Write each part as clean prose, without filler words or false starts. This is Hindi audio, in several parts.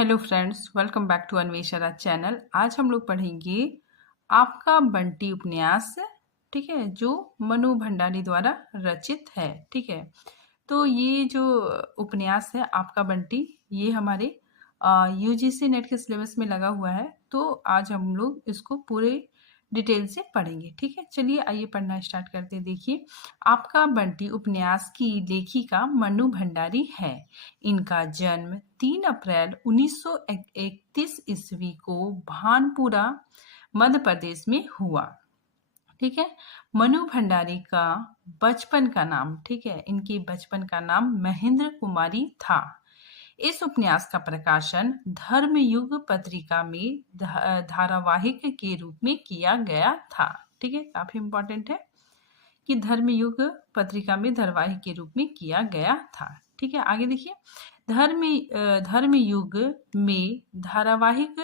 Hello friends, welcome back to Anvesha channel. आज हम लोग पढ़ेंगे आपका बंटी उपन्यास। ठीक है, जो मनु भंडारी द्वारा रचित है। ठीक है, तो ये जो उपन्यास है आपका बंटी, ये हमारे यूजीसी नेट के सिलेबस में लगा हुआ है। तो आज हम लोग इसको पूरे डिटेल से पढ़ेंगे। ठीक है, चलिए आइए पढ़ना स्टार्ट करते हैं। देखिए, आपका बंटी उपन्यास की लेखिका मनु भंडारी है। इनका जन्म 3 अप्रैल 1931 ईस्वी को भानपुरा मध्य प्रदेश में हुआ। ठीक है, मनु भंडारी का बचपन का नाम, ठीक है, इनके बचपन का नाम महेंद्र कुमारी था। इस उपन्यास का प्रकाशन धर्मयुग पत्रिका में धारावाहिक के रूप में किया गया था। ठीक है, काफी इंपॉर्टेंट है कि धर्मयुग पत्रिका में धारावाहिक के रूप में किया गया था। ठीक है, आगे देखिए, धर्मयुग में धारावाहिक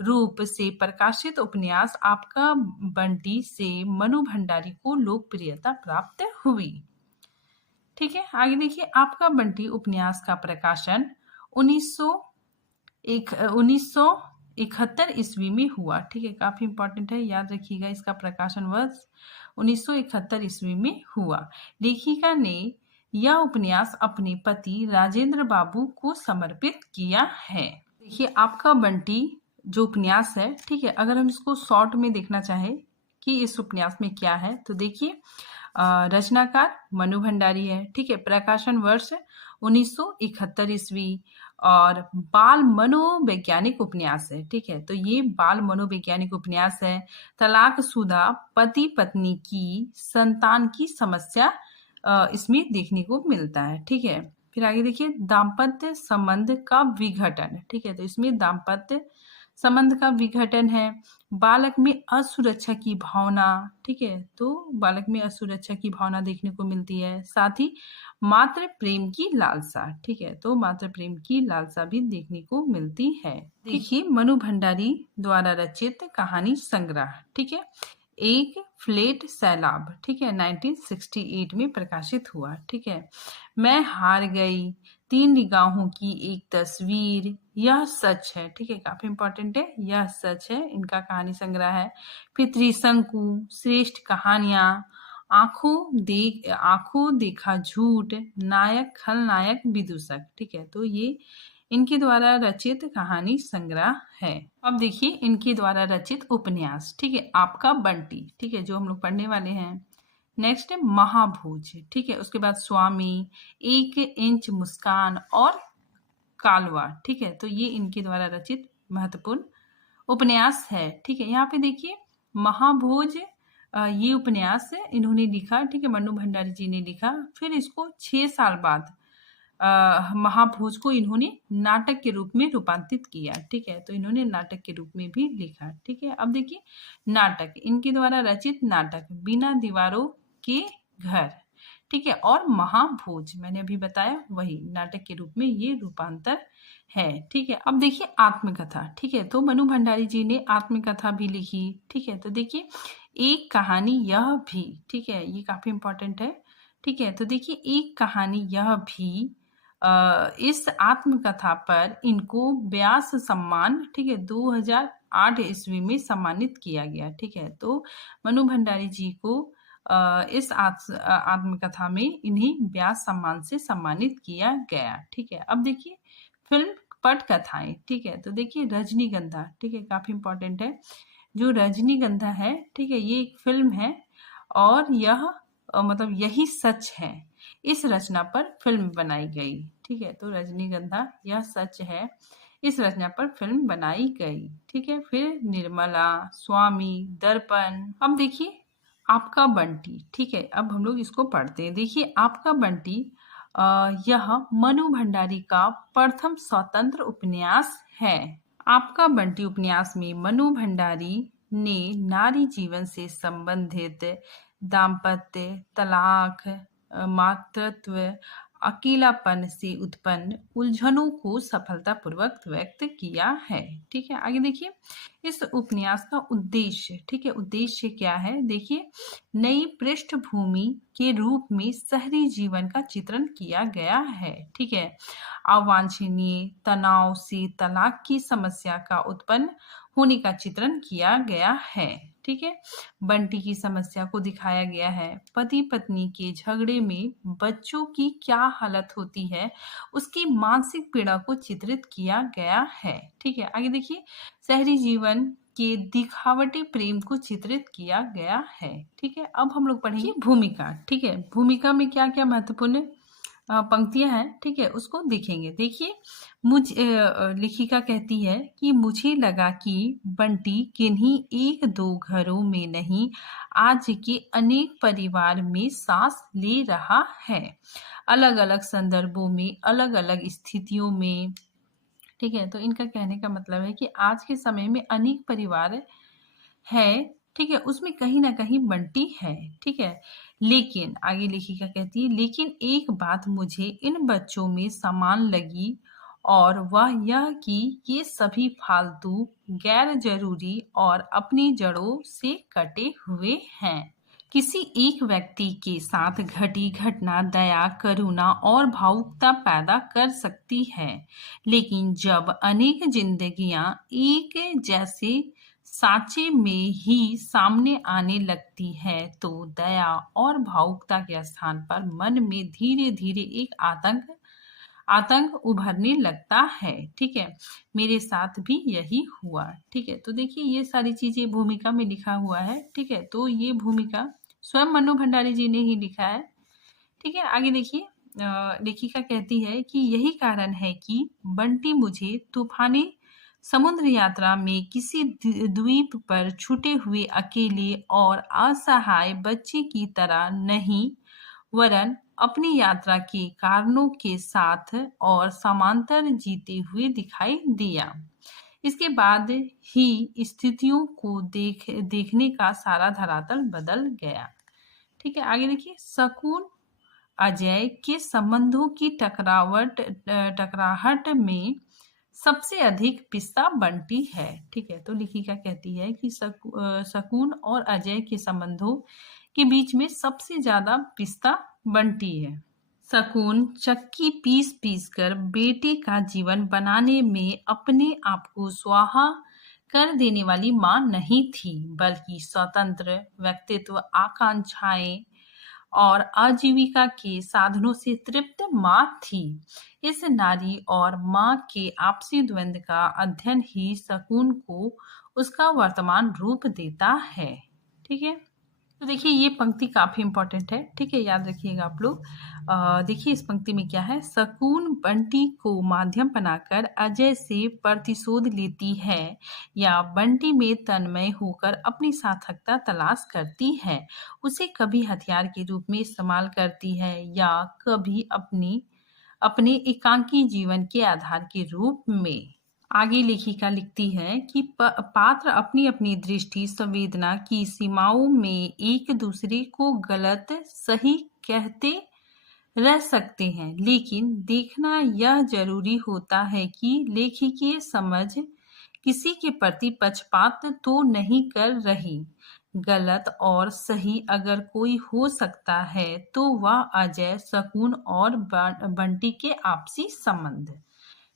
रूप से प्रकाशित उपन्यास आपका बंटी से मनु भंडारी को लोकप्रियता प्राप्त हुई। ठीक है, आगे देखिए, आपका बंटी उपन्यास का प्रकाशन 1971 ईस्वी में हुआ। ठीक है, काफी इंपॉर्टेंट है, याद रखिएगा, इसका प्रकाशन वर्ष 1971 ईस्वी में हुआ। लेखिका ने यह उपन्यास अपने पति राजेंद्र बाबू को समर्पित किया है। देखिए, आपका बंटी जो उपन्यास है, ठीक है, अगर हम इसको शॉर्ट में देखना चाहें कि इस उपन्यास में क्या है, तो देखिए, रचनाकार मनु भंडारी है। ठीक है, प्रकाशन वर्ष 1971 ईस्वी और बाल मनोवैज्ञानिक उपन्यास है। ठीक है, तो ये बाल मनोवैज्ञानिक उपन्यास है। तलाकशुदा पति पत्नी की संतान की समस्या इसमें देखने को मिलता है। ठीक है, फिर आगे देखिए, दाम्पत्य संबंध का विघटन। ठीक है, तो इसमें दाम्पत्य संबंध का विघटन है। बालक में असुरक्षा की भावना, ठीक है, तो बालक में असुरक्षा की भावना देखने को मिलती है। साथ ही मातृ प्रेम की लालसा, ठीक है, तो मातृ प्रेम की लालसा भी देखने को मिलती है। देखिए, मनु भंडारी द्वारा रचित कहानी संग्रह, ठीक है, एक फ्लेट सैलाब, ठीक है, 1968 में प्रकाशित हुआ। ठीक है, मैं हार गई, 3 निगाहों की एक तस्वीर, यह सच है। ठीक है, काफी इंपॉर्टेंट है, यह सच है, इनका कहानी संग्रह है। फिर त्रिशंकु, श्रेष्ठ कहानियां, आंखों देखा झूठ, नायक खलनायक विदूषक। ठीक है, तो ये इनके द्वारा रचित कहानी संग्रह है। अब देखिए, इनके द्वारा रचित उपन्यास, ठीक है, आपका बंटी, ठीक है, जो हम लोग पढ़ने वाले हैं। नेक्स्ट है महाभोज, ठीक है, उसके बाद स्वामी, 1 इंच मुस्कान और कालवा। ठीक है, तो ये इनके द्वारा रचित महत्वपूर्ण उपन्यास है। ठीक है, यहाँ पे देखिए, महाभोज ये उपन्यास इन्होंने लिखा। ठीक है, मनु भंडारी जी ने लिखा। फिर इसको 6 साल बाद महाभोज को इन्होंने नाटक के रूप में रूपांतरित किया। ठीक है, तो इन्होंने नाटक के रूप में भी लिखा। ठीक है, अब देखिए, नाटक, इनके द्वारा रचित नाटक बिना दीवारों के घर, ठीक है, और महाभोज, मैंने अभी बताया, वही नाटक के रूप में ये रूपांतर है। ठीक है, अब देखिए, आत्मकथा, ठीक है, तो मनु भंडारी जी ने आत्मकथा भी लिखी। ठीक है, तो देखिए, एक कहानी यह भी, ठीक है, ये काफी इंपॉर्टेंट है। ठीक है, तो देखिए, एक कहानी यह भी, इस आत्मकथा पर इनको व्यास सम्मान, ठीक है, 2008 ईस्वी में सम्मानित किया गया। ठीक है, तो मनु भंडारी जी को इस आत्मकथा में इन्हें व्यास सम्मान से सम्मानित किया गया। ठीक है, अब देखिए, फिल्म पटकथाएं, ठीक है, तो देखिए, रजनीगंधा, ठीक है, काफी इंपॉर्टेंट है, जो रजनीगंधा है, ठीक है, ये एक फिल्म है और यह मतलब यही सच है, इस रचना पर फिल्म बनाई गई। ठीक है, तो रजनीगंधा यह सच है, इस रचना पर फिल्म बनाई गई। ठीक है, फिर निर्मला, स्वामी, दर्पण। अब देखिए, आपका बंटी, ठीक है, अब हम लोग इसको पढ़ते हैं। देखिए, आपका बंटी यह मनु भंडारी का प्रथम स्वतंत्र उपन्यास है। आपका बंटी उपन्यास में मनु भंडारी ने नारी जीवन से संबंधित दाम्पत्य, तलाक, मातृत्व अकेलापन से उत्पन्न उलझनों को सफलतापूर्वक व्यक्त किया है। ठीक है, आगे देखिए इस उपन्यास का उद्देश्य, ठीक है, उद्देश्य क्या है? देखिए, नई पृष्ठभूमि के रूप में शहरी जीवन का चित्रण किया गया है। ठीक है, अवांछनीय तनाव से तलाक की समस्या का उत्पन्न होने का चित्रण किया गया है। ठीक है, बंटी की समस्या को दिखाया गया है। पति पत्नी के झगड़े में बच्चों की क्या हालत होती है, उसकी मानसिक पीड़ा को चित्रित किया गया है। ठीक है, आगे देखिए शहरी जीवन के दिखावटी प्रेम को चित्रित किया गया है। ठीक है, अब हम लोग पढ़ेंगे भूमिका। ठीक है, भूमिका में क्या क्या महत्वपूर्ण पंक्तियां हैं, ठीक है, उसको देखेंगे। देखिए लेखिका कहती है कि मुझे लगा कि बंटी किन्हीं एक दो घरों में नहीं, आज के अनेक परिवार में सांस ले रहा है, अलग अलग संदर्भों में, अलग अलग स्थितियों में। ठीक है, तो इनका कहने का मतलब है कि आज के समय में अनेक परिवार है, ठीक है, उसमें कहीं ना कहीं बंटी है। ठीक है, लेकिन आगे लेखिका कहती है, लेकिन एक बात मुझे इन बच्चों में समान लगी और वह यह कि ये सभी फालतू, गैर जरूरी और अपनी जड़ों से कटे हुए हैं। किसी एक व्यक्ति के साथ घटी घटना दया, करुणा और भावुकता पैदा कर सकती है, लेकिन जब अनेक जिंदगियां एक जैसे सांचे में ही सामने आने लगती है, तो दया और भावुकता के स्थान पर मन में धीरे धीरे एक आतंक उभरने लगता है। ठीक है, मेरे साथ भी यही हुआ। ठीक है, तो देखिए ये सारी चीजें भूमिका में लिखा हुआ है। ठीक है, तो ये भूमिका स्वयं मनु भंडारी जी ने ही लिखा है। ठीक है, आगे देखिए लेखिका कहती है कि यही कारण है कि बंटी मुझे तूफानी समुद्र यात्रा में किसी द्वीप पर छूटे हुए अकेले और असहाय बच्चे की तरह नहीं, वरन अपनी यात्रा के कारणों के साथ और समांतर जीते हुए दिखाई दिया। इसके बाद ही स्थितियों को देखने का सारा धरातल बदल गया। ठीक है, आगे देखिए शकुन अजय के संबंधों की टकराहट में सबसे अधिक पिस्ता बंटी है। ठीक है, तो लेखिका कहती है कि शकुन और अजय के संबंधों के बीच में सबसे ज्यादा पिस्ता बंटी है। शकुन चक्की पीस पीस कर बेटे का जीवन बनाने में अपने आप को स्वाहा कर देने वाली मां नहीं थी, बल्कि स्वतंत्र व्यक्तित्व, आकांक्षाएं और आजीविका के साधनों से तृप्त मां थी। इस नारी और मां के आपसी द्वंद्व का अध्ययन ही शकुन को उसका वर्तमान रूप देता है। ठीक है, तो देखिए ये पंक्ति काफी इंपॉर्टेंट है। ठीक है, याद रखिएगा आप लोग। देखिए इस पंक्ति में क्या है, शकुन बंटी को माध्यम बनाकर अजय से प्रतिशोध लेती है, या बंटी में तन्मय होकर अपनी सार्थकता तलाश करती है, उसे कभी हथियार के रूप में इस्तेमाल करती है, या कभी अपने एकांकी जीवन के आधार के रूप में। आगे लेखिका लिखती है कि पात्र अपनी अपनी दृष्टि संवेदना की सीमाओं में एक दूसरे को गलत सही कहते रह सकते हैं, लेकिन देखना यह जरूरी होता है कि लेखिकीय समझ किसी के प्रति पक्षपात तो नहीं कर रही। गलत और सही अगर कोई हो सकता है तो वह अजय, शकुन और बंटी के आपसी संबंध।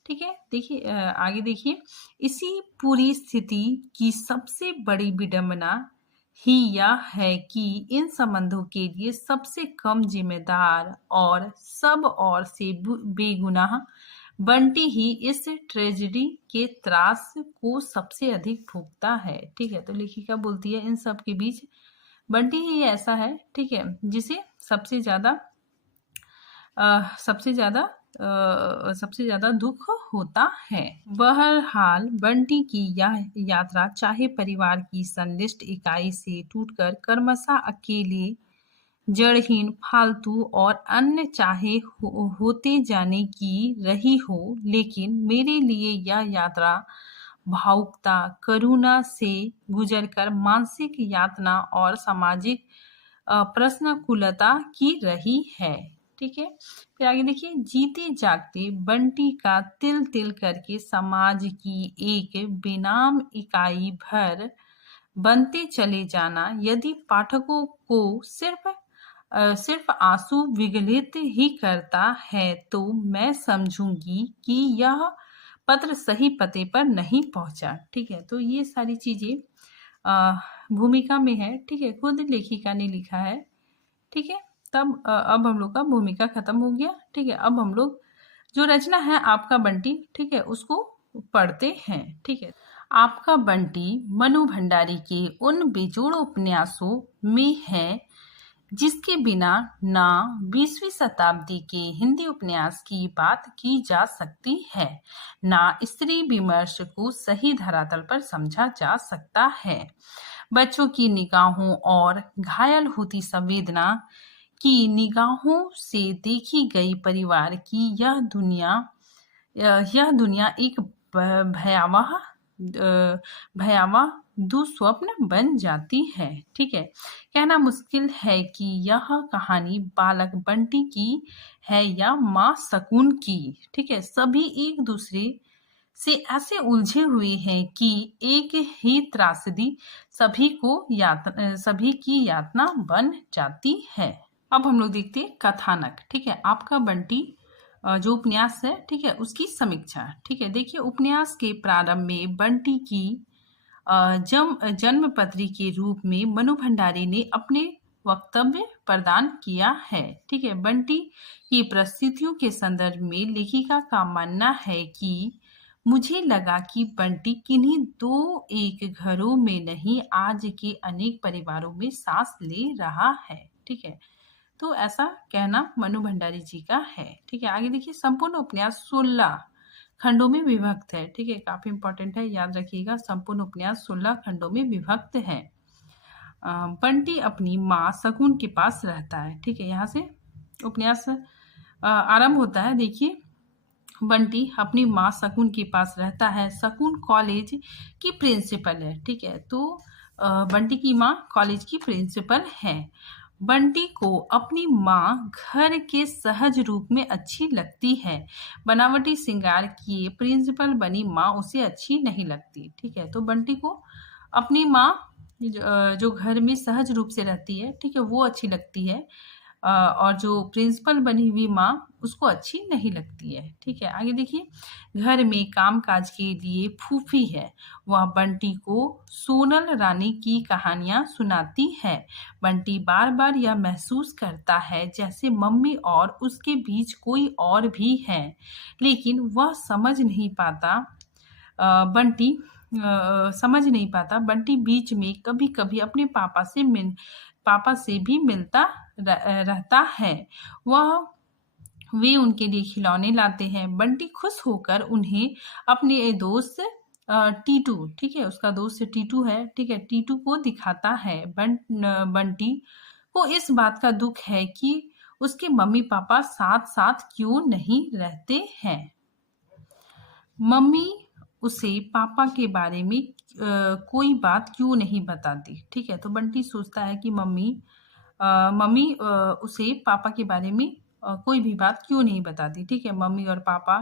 ठीक है, देखिए आगे देखिए, इसी पूरी स्थिति की सबसे बड़ी विडंबना ही यह है कि इन संबंधों के लिए सबसे कम जिम्मेदार और सब और से बेगुनाह बंटी ही इस ट्रेजेडी के त्रास को सबसे अधिक भुगता है। ठीक है, तो लेखिका बोलती है इन सब के बीच बंटी ही ऐसा है, ठीक है, जिसे सबसे ज्यादा दुख होता है। बहरहाल बंटी की यह यात्रा चाहे परिवार की संलिष्ट इकाई से टूटकर क्रमशः अकेले, जड़हीन, फालतू और अन्य चाहे होते जाने की रही हो, लेकिन मेरे लिए यह यात्रा भावुकता, करुणा से गुजरकर मानसिक यातना और सामाजिक प्रश्नकुलता की रही है। ठीक है। फिर आगे देखिए, जीते जागते बंटी का तिल तिल करके समाज की एक बेनाम इकाई भर बनते चले जाना यदि पाठकों को सिर्फ आंसू विगलित ही करता है तो मैं समझूंगी कि यह पत्र सही पते पर नहीं पहुंचा। ठीक है, तो ये सारी चीजें भूमिका में है। ठीक है, खुद लेखिका ने लिखा है। ठीक है, तब अब हम लोग का भूमिका खत्म हो गया। ठीक है, अब हम लोग जो रचना है आपका बंटी, ठीक है, उसको पढ़ते हैं। ठीक है, आपका बंटी मनु भंडारी के उन बेजोड़ उपन्यासों में है जिसके बिना ना 20वीं शताब्दी के हिंदी उपन्यास की बात की जा सकती है, ना स्त्री विमर्श को सही धरातल पर समझा जा सकता है। बच्चों की निगाहों और घायल होती संवेदना की निगाहों से देखी गई परिवार की यह दुनिया एक भयावह भयावह दुस्वप्न बन जाती है। ठीक है, कहना मुश्किल है कि यह कहानी बालक बंटी की है या माँ शकुन की। ठीक है, सभी एक दूसरे से ऐसे उलझे हुए हैं कि एक ही त्रासदी सभी की यातना बन जाती है। अब हम लोग देखते हैं कथानक। ठीक है, आपका बंटी जो उपन्यास है, ठीक है, उसकी समीक्षा। ठीक है, देखिए, उपन्यास के प्रारंभ में बंटी की जन्म पत्री के रूप में मनु भंडारी ने अपने वक्तव्य प्रदान किया है। ठीक है, बंटी की परिस्थितियों के संदर्भ में लेखिका का मानना है कि मुझे लगा कि बंटी किन्हीं दो एक घरों में नहीं, आज के अनेक परिवारों में सांस ले रहा है। ठीक है, तो ऐसा कहना मनु भंडारी जी का है। ठीक है, आगे देखिए, संपूर्ण उपन्यास 16 खंडों में विभक्त है। ठीक है, काफी इंपॉर्टेंट है, याद रखिएगा, संपूर्ण उपन्यास 16 खंडों में विभक्त है। बंटी अपनी माँ शकुन के पास रहता है। ठीक है, यहाँ से उपन्यास आरंभ होता है। देखिए, बंटी अपनी माँ शकुन के पास रहता है। शकुन कॉलेज की प्रिंसिपल है। ठीक है, तो बंटी की माँ कॉलेज की प्रिंसिपल है। बंटी को अपनी माँ घर के सहज रूप में अच्छी लगती है। बनावटी श्रृंगार किए प्रिंसिपल बनी माँ उसे अच्छी नहीं लगती। ठीक है, तो बंटी को अपनी माँ जो घर में सहज रूप से रहती है, ठीक है, वो अच्छी लगती है, और जो प्रिंसिपल बनी हुई माँ उसको अच्छी नहीं लगती है। ठीक है, आगे देखिए, घर में कामकाज के लिए फूफी है। वह बंटी को सोनल रानी की कहानियां सुनाती है। बंटी बार बार यह महसूस करता है जैसे मम्मी और उसके बीच कोई और भी है, लेकिन वह समझ नहीं पाता। समझ नहीं पाता। बंटी बीच में कभी कभी अपने पापा से भी मिलता रहता है। वे उनके लिए खिलौने लाते हैं। बंटी खुश होकर उन्हें अपने दोस्त टीटू, ठीक है, उसका दोस्त टीटू है, ठीक है, टीटू को दिखाता है। बंटी को इस बात का दुख है कि उसके मम्मी पापा साथ साथ क्यों नहीं रहते हैं। मम्मी उसे पापा के बारे में कोई बात क्यों नहीं बताती। ठीक है, तो बंटी सोचता है कि मम्मी उसे पापा के बारे में कोई भी बात क्यों नहीं बताती। ठीक है, मम्मी और पापा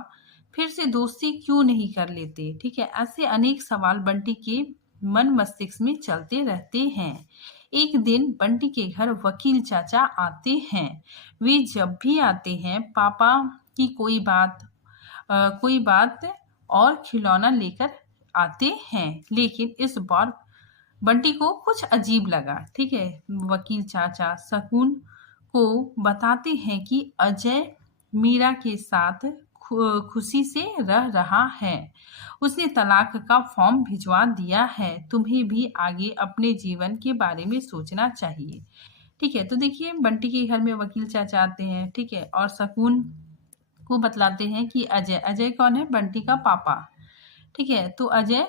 फिर से दोस्ती क्यों नहीं कर लेते। ठीक है, ऐसे अनेक सवाल बंटी के मन मस्तिष्क में चलते रहते हैं। एक दिन बंटी के घर वकील चाचा आते हैं। वे जब भी आते हैं पापा की कोई बात और खिलौना लेकर आते हैं, लेकिन इस बार बंटी को कुछ अजीब लगा। ठीक है, वकील चाचा शकुन को बताते हैं कि अजय मीरा के साथ खुशी से रह रहा है। उसने तलाक का फॉर्म भिजवा दिया है। तुम्हें भी आगे अपने जीवन के बारे में सोचना चाहिए। ठीक है, तो देखिए, बंटी के घर में वकील चाचा आते हैं। ठीक है, और शकुन को बतलाते हैं कि अजय कौन है? बंटी का पापा। ठीक है, तो अजय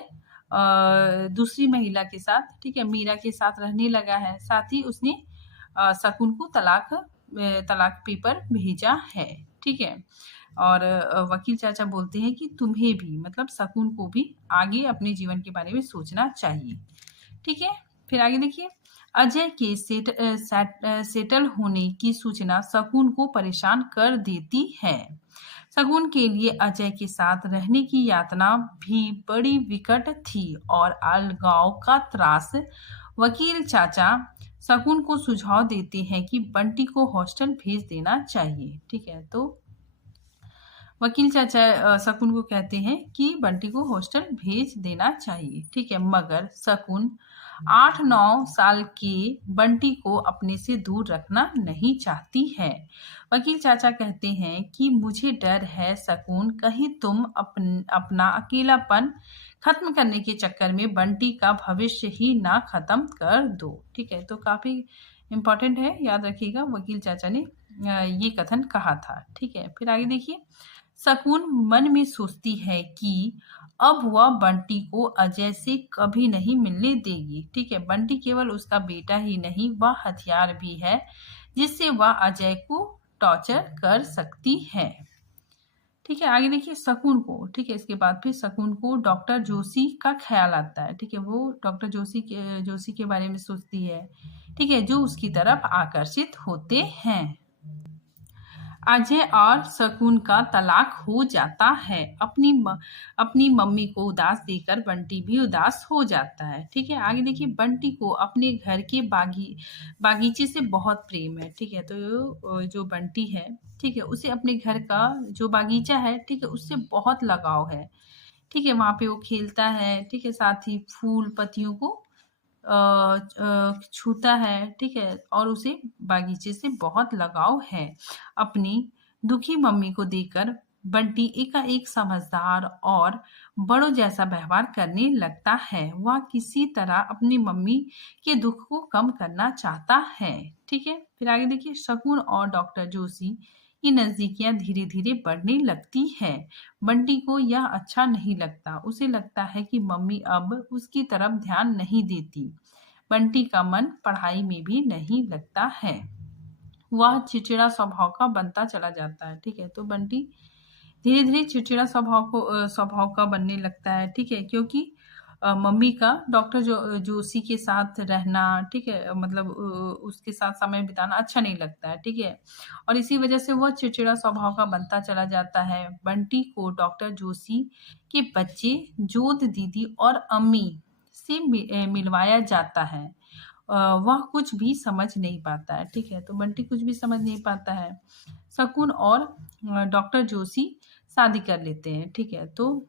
दूसरी महिला के साथ, ठीक है, मीरा के साथ रहने लगा है। साथ ही उसने शकुन को तलाक पेपर भेजा है। ठीक है, और वकील चाचा बोलते हैं कि तुम्हें भी, मतलब शकुन को भी आगे अपने जीवन के बारे में सोचना चाहिए। ठीक है, फिर आगे देखिए, अजय के सेटल होने की सूचना शकुन को परेशान कर देती है। शकुन के लिए अजय के साथ रहने की यातना भी बड़ी विकट थी और अलगाव का त्रास। वकील चाचा शकुन को सुझाव देते हैं कि बंटी को हॉस्टल भेज देना चाहिए। ठीक है, तो वकील चाचा शकुन को कहते हैं कि बंटी को हॉस्टल भेज देना चाहिए। ठीक है, मगर शकुन 8-9 साल के बंटी को अपने से दूर रखना नहीं चाहती है। वकील चाचा कहते हैं कि मुझे डर है शकुन, कहीं तुम अपना अकेलापन खत्म करने के चक्कर में बंटी का भविष्य ही ना खत्म कर दो। ठीक है, तो काफी इम्पोर्टेंट है, याद रखिएगा, वकील चाचा ने ये कथन कहा था। ठीक है, फिर आगे देखिए। शकुन मन में सोचती है कि अब वह बंटी को अजय से कभी नहीं मिलने देगी। ठीक है, बंटी केवल उसका बेटा ही नहीं, वह हथियार भी है जिससे वह अजय को टॉर्चर कर सकती है। ठीक है, आगे देखिए शकुन को। ठीक है, इसके बाद फिर शकुन को डॉक्टर जोशी का ख्याल आता है। ठीक है, वो डॉक्टर जोशी के बारे में सोचती है। ठीक है, जो उसकी तरफ आकर्षित होते हैं। अजय और शकुन का तलाक हो जाता है। अपनी मम्मी को उदास देखकर बंटी भी उदास हो जाता है। ठीक है, आगे देखिए। बंटी को अपने घर के बागीचे से बहुत प्रेम है। ठीक है, तो जो बंटी है, ठीक है, उसे अपने घर का जो बागीचा है, ठीक है, उससे बहुत लगाव है। ठीक है, वहां पे वो खेलता है। ठीक है, साथ ही फूल पत्तियों को छूता है। ठीक है, और उसे बागीचे से बहुत लगाव है। अपनी दुखी मम्मी को देखकर बंटी एकाएक समझदार और बड़ों जैसा व्यवहार करने लगता है। वह किसी तरह अपनी मम्मी के दुख को कम करना चाहता है। ठीक है, फिर आगे देखिए। शकुन और डॉक्टर जोशी की नजदीकियां धीरे धीरे बढ़ने लगती है। बंटी को यह अच्छा नहीं लगता। उसे लगता है कि मम्मी अब उसकी तरफ ध्यान नहीं देती। बंटी का मन पढ़ाई में भी नहीं लगता है। वह चिड़चिड़ा स्वभाव का बनता चला जाता है। ठीक है, तो बंटी धीरे धीरे चिड़चिड़ा स्वभाव का बनने लगता है। ठीक है, क्योंकि मम्मी का डॉक्टर जोशी के साथ रहना, ठीक है, मतलब उसके साथ समय बिताना अच्छा नहीं लगता है। ठीक है, और इसी वजह से वह चिड़चिड़ा स्वभाव का बनता चला जाता है। बंटी को डॉक्टर जोशी के बच्चे जोत दीदी और अम्मी से मिलवाया जाता है। वह कुछ भी समझ नहीं पाता है। ठीक है, तो बंटी कुछ भी समझ नहीं पाता है। शकुन और डॉक्टर जोशी शादी कर लेते हैं। ठीक है, तो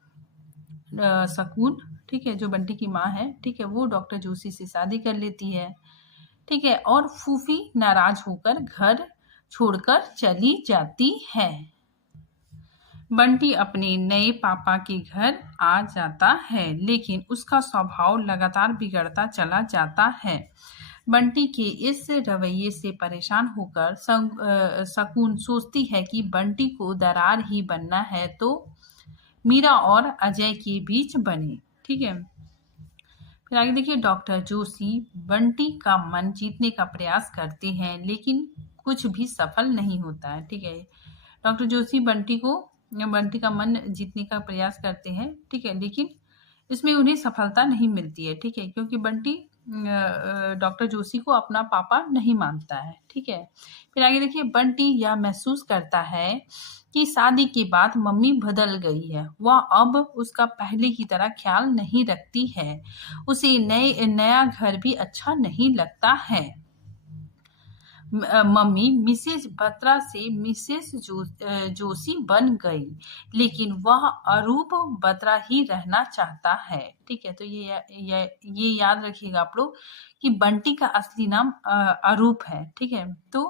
शकुन, ठीक है, जो बंटी की माँ है, ठीक है, वो डॉक्टर जोशी से शादी कर लेती है। ठीक है, और फूफी नाराज होकर घर छोड़कर चली जाती है। बंटी अपने नए पापा के घर आ जाता है, लेकिन उसका स्वभाव लगातार बिगड़ता चला जाता है। बंटी के इस रवैये से परेशान होकर शकुन सोचती है कि बंटी को दरार ही बनना है तो मीरा और अजय के बीच बने। ठीक है, फिर आगे देखिए। डॉक्टर जोशी बंटी का मन जीतने का प्रयास करते हैं, लेकिन कुछ भी सफल नहीं होता है। ठीक है, डॉक्टर जोशी बंटी का मन जीतने का प्रयास करते हैं। ठीक है, लेकिन इसमें उन्हें सफलता नहीं मिलती है। ठीक है, क्योंकि बंटी डॉक्टर जोशी को अपना पापा नहीं मानता है। ठीक है, फिर आगे देखिए। बंटी यह महसूस करता है कि शादी के बाद मम्मी बदल गई है। वह अब उसका पहले की तरह ख्याल नहीं रखती है। उसे नया घर भी अच्छा नहीं लगता है। मम्मी मिसेज बत्रा से मिसेस जोशी बन गई, लेकिन वह अरूप बत्रा ही रहना चाहता है। ठीक है, तो ये याद रखिएगा आप लोग कि बंटी का असली नाम अरूप है। ठीक है, तो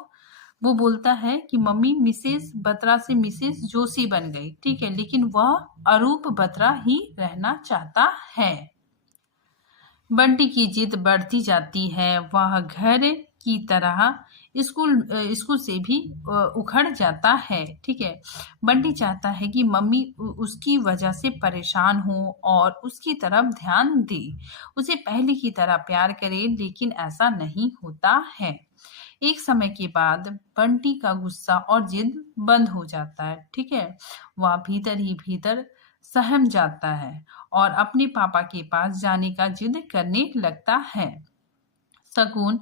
वो बोलता है कि मम्मी मिसेस बत्रा से मिसेस जोशी बन गई। ठीक है, लेकिन वह अरूप बत्रा ही रहना चाहता है। बंटी की जिद बढ़ती जाती है। वह घर की तरह स्कूल से भी उखड़ जाता है। ठीक है, बंटी चाहता है कि मम्मी उसकी वजह से परेशान हो और उसकी तरफ ध्यान दे, उसे पहले की तरह प्यार करे, लेकिन ऐसा नहीं होता है। एक समय के बाद बंटी का गुस्सा और जिद बंद हो जाता है। ठीक है, वह भीतर ही भीतर सहम जाता है और अपने पापा के पास जाने का जिद करने लगता है। शगुन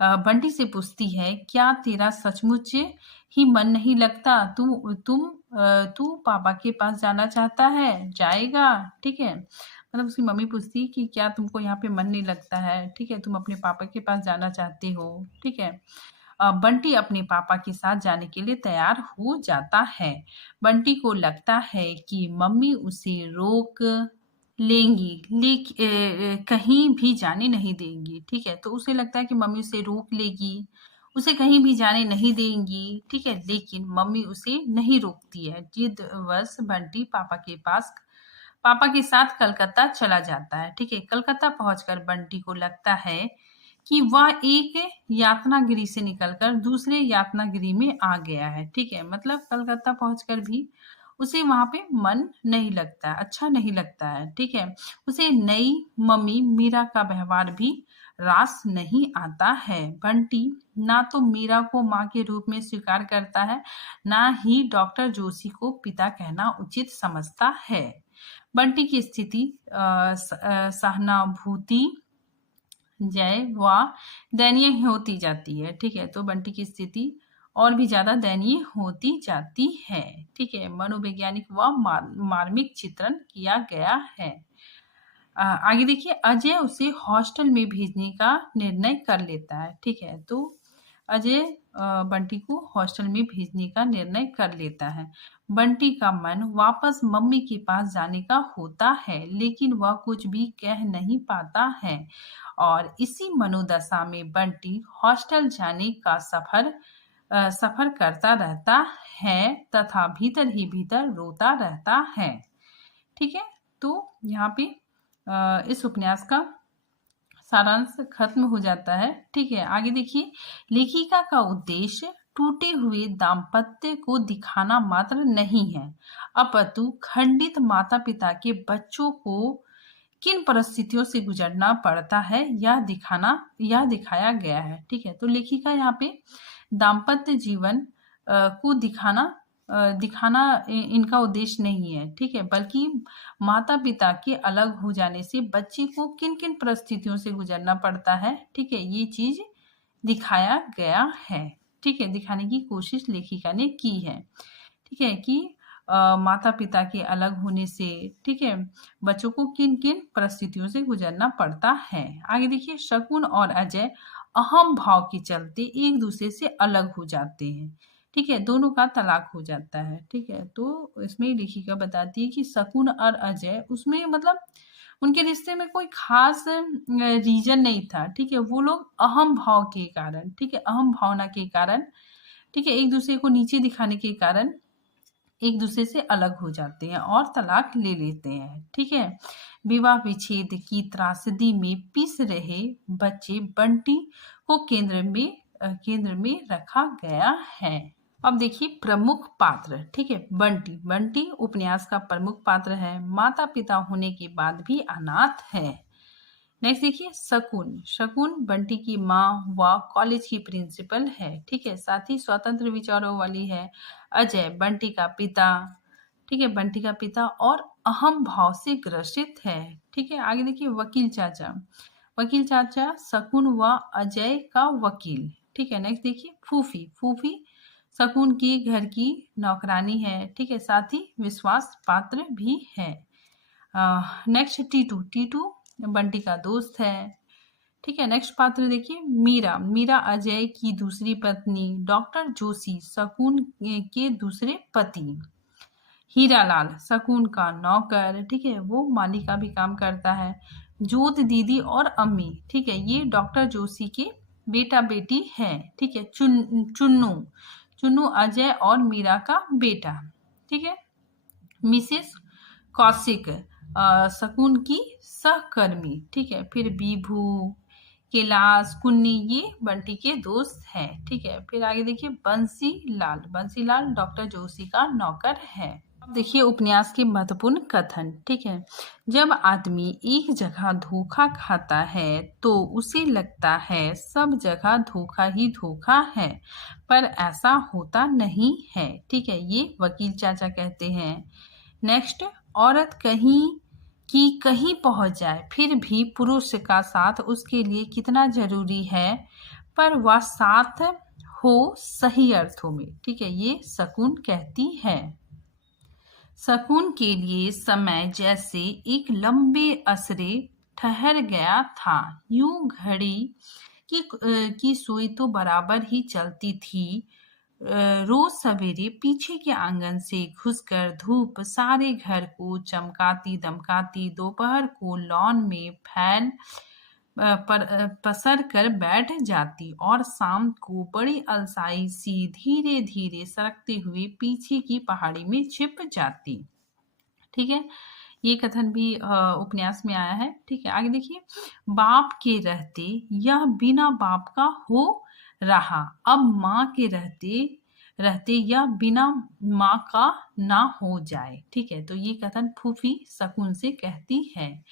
बंटी से पूछती है, क्या तेरा सचमुच ही मन नहीं लगता? तू पापा के पास जाना चाहता है, जाएगा? ठीक है, मतलब उसकी मम्मी पूछती है कि क्या तुमको यहाँ पे मन नहीं लगता है, ठीक है, तुम अपने पापा के पास जाना चाहते हो? ठीक है। बंटी अपने पापा के साथ जाने के लिए तैयार हो जाता है। बंटी को लगता है कि मम्मी उसे रोक लेंगी, कहीं भी जाने नहीं देंगी। ठीक है, तो उसे लगता है कि मम्मी उसे रोक लेगी, उसे कहीं भी जाने नहीं देंगी। ठीक है, लेकिन मम्मी उसे नहीं रोकती है। जिदवश बंटी पापा के साथ कलकत्ता चला जाता है। ठीक है, कलकत्ता पहुंचकर बंटी को लगता है कि वह एक यातनागिरी से निकलकर दूसरे यातनागिरी में आ गया है। ठीक है, मतलब कलकत्ता पहुंचकर भी उसे वहां पे मन नहीं लगता, अच्छा नहीं लगता है। ठीक है, उसे नई मम्मी मीरा का व्यवहार भी रास नहीं आता है। बंटी ना तो मीरा को माँ के रूप में स्वीकार करता है, ना ही डॉक्टर जोशी को पिता कहना उचित समझता है। बंटी की स्थिति सहानुभूति जय व दयनीय होती जाती है। ठीक है, तो बंटी की स्थिति और भी ज्यादा दयनीय होती जाती है। ठीक है, मनोवैज्ञानिक व मार्मिक चित्रण किया गया है। आगे देखिए, अजय उसे हॉस्टल में भेजने का निर्णय कर लेता है। ठीक है, तो अजय बंटी को हॉस्टल में भेजने का निर्णय कर लेता है। बंटी का मन वापस मम्मी के पास जाने का होता है, लेकिन वह कुछ भी कह नहीं पाता है और इसी मनोदशा में बंटी हॉस्टल जाने का सफर करता रहता है तथा भीतर ही भीतर रोता रहता है। ठीक है, तो यहाँ पे इस उपन्यास का सारांश खत्म हो जाता है। ठीक है, आगे देखिए, लेखिका का उद्देश्य टूटे हुए दाम्पत्य को दिखाना मात्र नहीं है, अपितु खंडित माता पिता के बच्चों को किन परिस्थितियों से गुजरना पड़ता है यह दिखाया गया है। ठीक है, तो लेखिका यहाँ पे दाम्पत्य जीवन को दिखाना इनका उद्देश्य नहीं है। ठीक है, बल्कि माता पिता के अलग हो जाने से बच्चे को किन किन परिस्थितियों से गुजरना पड़ता है, ठीक है, ये चीज दिखाया गया है। ठीक है, दिखाने की कोशिश लेखिका ने की है। ठीक है, कि माता पिता के अलग होने से, ठीक है, बच्चों को किन किन परिस्थितियों से गुजरना पड़ता है। आगे देखिए, शकुन और अजय अहम भाव के चलते एक दूसरे से अलग हो जाते हैं। ठीक है, दोनों का तलाक हो जाता है। ठीक है, तो इसमें लेखिका बताती है कि शकुन और अजय, उसमें मतलब उनके रिश्ते में कोई खास रीजन नहीं था। ठीक है, वो लोग अहम भाव के कारण, ठीक है, अहम भावना के कारण, ठीक है, एक दूसरे को नीचे दिखाने के कारण एक दूसरे से अलग हो जाते हैं और तलाक ले लेते हैं। ठीक है, विवाह विच्छेद की त्रासदी में पिस रहे बच्चे बंटी को केंद्र में रखा गया है। अब देखिए प्रमुख पात्र। ठीक है, बंटी उपन्यास का प्रमुख पात्र है, माता पिता होने के बाद भी अनाथ है। नेक्स्ट देखिए, शकुन बंटी की माँ व कॉलेज की प्रिंसिपल है। ठीक है, साथ ही स्वतंत्र विचारों वाली है। अजय बंटी का पिता, ठीक है, बंटी का पिता और अहम भाव से ग्रसित है। ठीक है, आगे देखिए, वकील चाचा शकुन व अजय का वकील। ठीक है, नेक्स्ट देखिए, फूफी शकुन की घर की नौकरानी है। ठीक है, साथ ही विश्वास पात्र भी है। नेक्स्ट टीटू बंटी का दोस्त है। ठीक है, नेक्स्ट पात्र देखिए, मीरा अजय की दूसरी पत्नी, डॉक्टर जोशी शकुन के दूसरे पति, हीरालाल शकुन का नौकर, ठीक है, वो माली का भी काम करता है, जोत दीदी और अम्मी, ठीक है, ये डॉक्टर जोशी के बेटा बेटी है। ठीक है, चुन्नू अजय और मीरा का बेटा। ठीक है, मिसेस कौशिक शकुन की सहकर्मी। ठीक है, फिर बीभू, कैलाश, कुन्नी, ये बंटी के दोस्त हैं। ठीक है, फिर आगे देखिए, बंसीलाल डॉक्टर जोशी का नौकर है। अब देखिए उपन्यास के महत्वपूर्ण कथन। ठीक है, जब आदमी एक जगह धोखा खाता है तो उसे लगता है सब जगह धोखा ही धोखा है, पर ऐसा होता नहीं है। ठीक है, ये वकील चाचा कहते हैं। नेक्स्ट, औरत कहीं कि कहीं पहुंच जाए, फिर भी पुरुष का साथ उसके लिए कितना जरूरी है, पर वह साथ हो सही अर्थों में। ठीक है, ये शकुन कहती है। शकुन के लिए समय जैसे एक लंबे असरे ठहर गया था। यूं घड़ी की सुई तो बराबर ही चलती थी। रोज सवेरे पीछे के आंगन से घुसकर धूप सारे घर को चमकाती दमकाती दोपहर को लॉन में फैल पसर कर बैठ जाती और शाम को बड़ी अलसाई सी धीरे धीरे सरकते हुए पीछे की पहाड़ी में छिप जाती। ठीक है, ये कथन भी उपन्यास में आया है। ठीक है, आगे देखिए। बाप के रहते यह बिना बाप का हो रहा, अब माँ के रहते रहते यह बिना माँ का ना हो जाए। ठीक है, तो ये कथन फूफी शकुन से कहती है।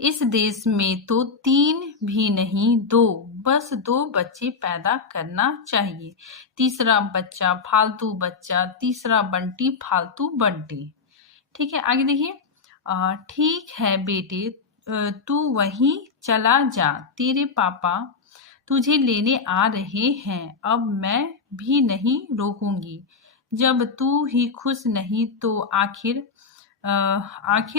इस देश में तो 3 भी नहीं 2, बस 2 बच्चे पैदा करना चाहिए। तीसरा बच्चा फालतू बच्चा, तीसरा बंटी फालतू बंटी। ठीक है, आगे देखिए। ठीक है बेटे, तू वहीं चला जा, तेरे पापा तुझे लेने आ रहे हैं। अब मैं भी नहीं रोकूंगी। जब तू ही खुश नहीं तो आखिर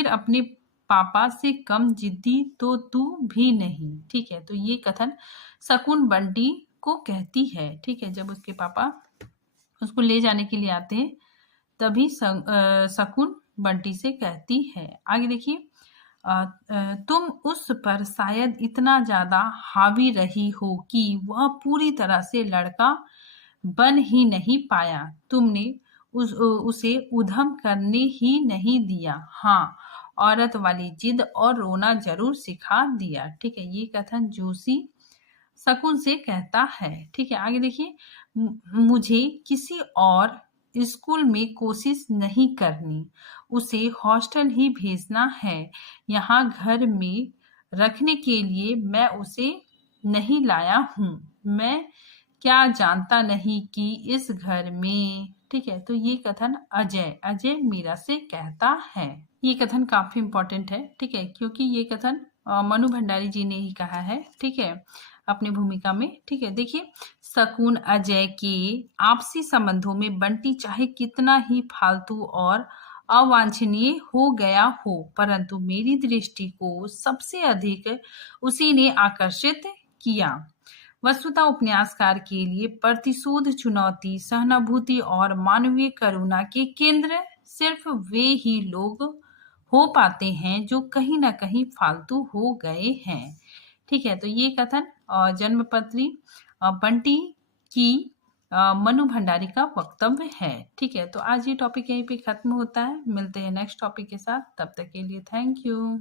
अपने पापा से कम जिद्दी तो तू भी नहीं। ठीक है, तो ये कथन शकुन बंटी को कहती है। ठीक है, जब उसके पापा उसको ले जाने के लिए आते हैं तभी शकुन बंटी से कहती है। आगे देखिए। तुम उस पर शायद इतना ज्यादा हावी रही हो कि वह पूरी तरह से लड़का बन ही नहीं पाया। तुमने उसे उधम करने ही नहीं दिया। हाँ, औरत वाली जिद और रोना जरूर सिखा दिया। ठीक है, ये कथन जोशी शकुन से कहता है। ठीक है, आगे देखिए। मुझे किसी और स्कूल में कोशिश नहीं करनी, उसे हॉस्टल ही भेजना है। यहाँ घर में रखने के लिए मैं उसे नहीं लाया हूँ। मैं क्या जानता नहीं कि इस घर में। ठीक है, तो ये कथन अजय मीरा से कहता है। ये कथन काफी इम्पोर्टेंट है। ठीक है, क्योंकि ये कथन मनु भंडारी जी ने ही कहा है। ठीक है, अपनी भूमिका में। ठीक है, देखिए। शकुन अजय के आपसी संबंधों में बंटी चाहे कितना ही फालतू और अवांछनीय हो गया हो, परंतु मेरी दृष्टि को सबसे अधिक उसी ने आकर्षित किया। वस्तुतः उपन्यासकार के लिए प्रतिशोध, चुनौती, सहानुभूति और मानवीय करुणा के केंद्र सिर्फ वे ही लोग हो पाते हैं जो कहीं ना कहीं फालतू हो गए हैं। ठीक है, तो ये कथन जन्मपत्री बंटी की मनु भंडारी का वक्तव्य है। ठीक है, तो आज ये टॉपिक यहीं पे खत्म होता है। मिलते हैं नेक्स्ट टॉपिक के साथ, तब तक के लिए थैंक यू।